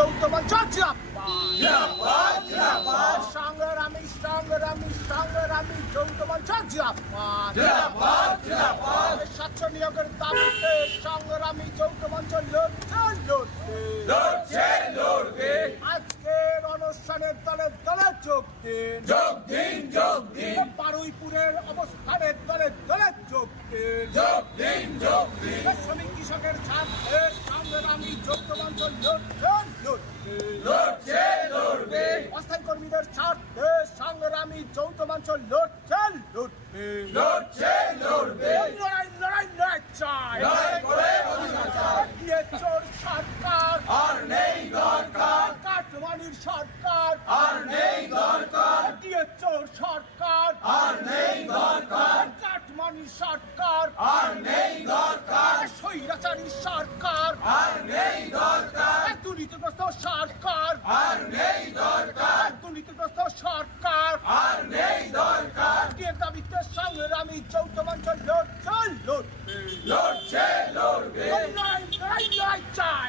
যৌথ মঞ্চ জিন্দাবাদ, সংগ্রামী যৌথ মঞ্চ জিন্দাবাদ, স্বচ্ছ নিয়োগের দাবিতে সংগ্রামী যৌথ মঞ্চ লড়বে। আজকের অনুষ্ঠানের দলে দলে যোগ দিন, বারুইপুরের অবস্থানের দলে দলে যোগ দিন, শ্রমিক কৃষকের স্বার্থে সংগ্রামী যৌথ মঞ্চ লড়বে। অস্থায়ী কর্মীদের স্বার্থে সংগ্রামী যৌথ মঞ্চ লড়বে। লড়াই চাই, চোর সরকার আর নেই দরকার, কাটমানির সরকার আর নেই দরকার, চোর সরকার আর নেই দরকার, কাটমানির সরকার আর নেই দরকার, স্বৈরাচারী সরকার আর নেই দরকার, দুর্নীতিগ্রস্ত সরকার আর নেই দরকার, দুর্নীতিগ্রস্ত সরকার আর নেই দরকার। দাবিতে সংগ্রামী যৌথ মঞ্চ লড়বে। লড়াই চাই, লড়াই চাই,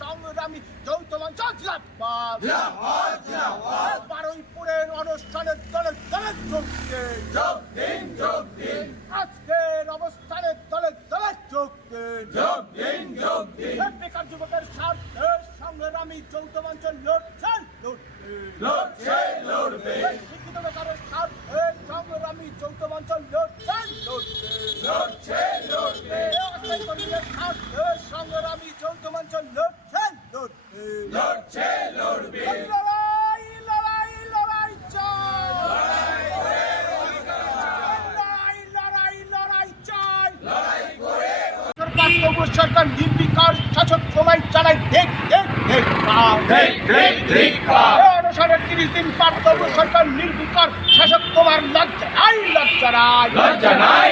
সংগ্রামী যৌথ মঞ্চ জিন্দাবাদ। বারুইপুরের অনুষ্ঠানের দলে দলে যোগ দিন, আজকের অবস্থানের দলে দলে যোগ দিন, বেকার যুবকের স্বার্থে সংগ্রামী যৌথ মঞ্চ লড়বে। শিক্ষিত বেকারের স্বার্থে সংগ্রামী যৌথ মঞ্চ লড়বে। অস্থায়ী কর্মীদের স্বার্থে সংগ্রামী যৌথ মঞ্চ লড়বে। লড়াই চাই, লড়াই চাই। সরকার নির্বিকার শাসক সময় চালায় অনুসারে 30 দিন পার তবু সরকার নির্বিকার শাসক তোমার লজ্জা নাই।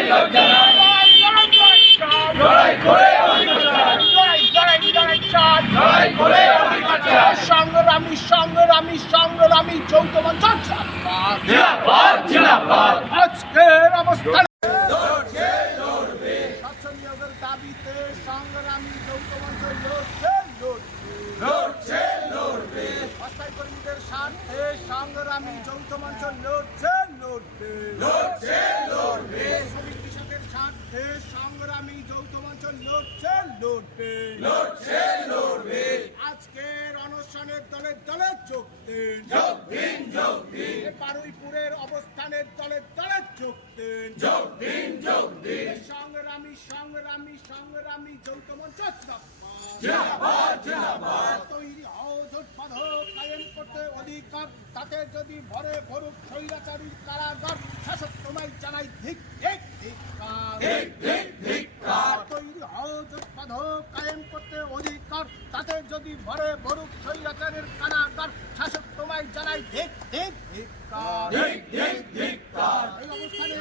সংগ্রামী যৌথ মঞ্চ জিন্দাবাদ। আজকের অবস্থান স্বচ্ছ নিয়োগের দাবিতে সংগ্রামী যৌথ মঞ্চ লড়বে। অস্থায়ী কর্মীদের স্বার্থে সংগ্রামী যৌথ মঞ্চ লড়বে। শ্রমিক কৃষকের স্বার্থে সংগ্রামী যৌথ মঞ্চ লড়বে। আজকের অনুষ্ঠানের দলে দলে যোগ দিন, বারুইপুরের অবস্থানের দলে দলে যোগ দিন, সংগ্রামী যৌথ মঞ্চ জিন্দাবাদ। তৈরি হও জোট বাঁধো, কায়েম করতে অধিকার, তাতে যদি ভরে ভরুক স্বৈরাচারীর কারাগার, শাসক তোমায় জানাই ধিক্কার। তৈরি হও জোট বাঁধো, কায়েম করতে অধিকার, তাতে যদি ভরে ভরুক স্বৈরাচারীর কারাগার, শাসক তোমায় জানাই ধিক্কার। এই অবস্থানে